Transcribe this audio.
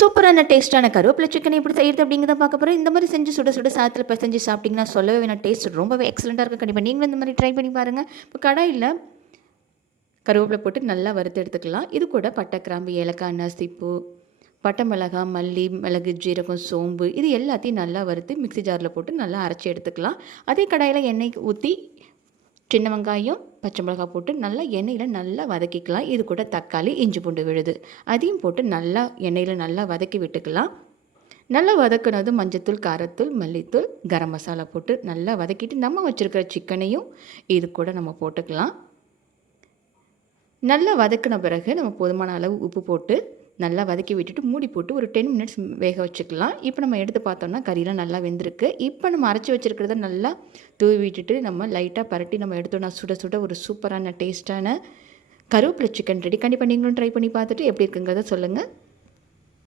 சூப்பரான டேஸ்ட்டான கருவேப்பிலை சிக்கன் எப்படி செய்கிறது அப்படிங்கிறத பார்க்க போகிறோம். இந்த மாதிரி செஞ்சு சுட சுட சாதத்தில் பிசைஞ்சு சாப்பிட்டிங்கன்னா சொல்லவே வேணாம், டேஸ்ட் ரொம்பவே எக்ஸலண்ட்டாக இருக்கும். கண்டிப்பாக நீங்களும் இந்த மாதிரி ட்ரை பண்ணி பாருங்கள். இப்போ கடாயில் கருவேப்பிலை போட்டு நல்லா வறுத்து எடுத்துக்கலாம். இது கூட பட்டை, கிராம்பு, ஏலக்காய், அன்னாசிப்பூ, பட்டை மிளகாய், மல்லி, மிளகு, ஜீரகம், சோம்பு இது எல்லாத்தையும் நல்லா வறுத்து மிக்ஸி ஜாரில் போட்டு நல்லா அரைச்சி எடுத்துக்கலாம். அதே கடாயில் எண்ணெய் ஊற்றி சின்ன வெங்காயம், பச்சை மிளகாய் போட்டு நல்லா எண்ணெயில் நல்லா வதக்கிக்கலாம். இது கூட தக்காளி, இஞ்சி பூண்டு விழுது அதையும் போட்டு நல்லா எண்ணெயில் நல்லா வதக்கி விட்டுக்கலாம். நல்லா வதக்குனது மஞ்சத்தூள், காரத்தூள், மல்லித்தூள், கரம் மசாலா போட்டு நல்லா வதக்கிட்டு நம்ம வச்சுருக்கிற சிக்கனையும் இது கூட நம்ம போட்டுக்கலாம். நல்லா வதக்கின பிறகு நம்ம போதுமான அளவு உப்பு போட்டு நல்லா வதக்கி விட்டுட்டு மூடி போட்டு ஒரு 10 மினிட்ஸ் வேக வச்சுக்கலாம். இப்போ நம்ம எடுத்து பார்த்தோம்னா கறியெலாம் நல்லா வெந்திருக்கு. இப்போ நம்ம அரைச்சி வச்சுருக்கிறத நல்லா தூவி விட்டுட்டு நம்ம லைட்டாக பரட்டி நம்ம எடுத்தோம்னா சுட சுட ஒரு சூப்பரான டேஸ்ட்டான கருவேப்பிலை சிக்கன் ரெடி. கண்டிப்பாக நீங்களும் ட்ரை பண்ணி பார்த்துட்டு எப்படி இருக்குங்கிறத சொல்லுங்கள்.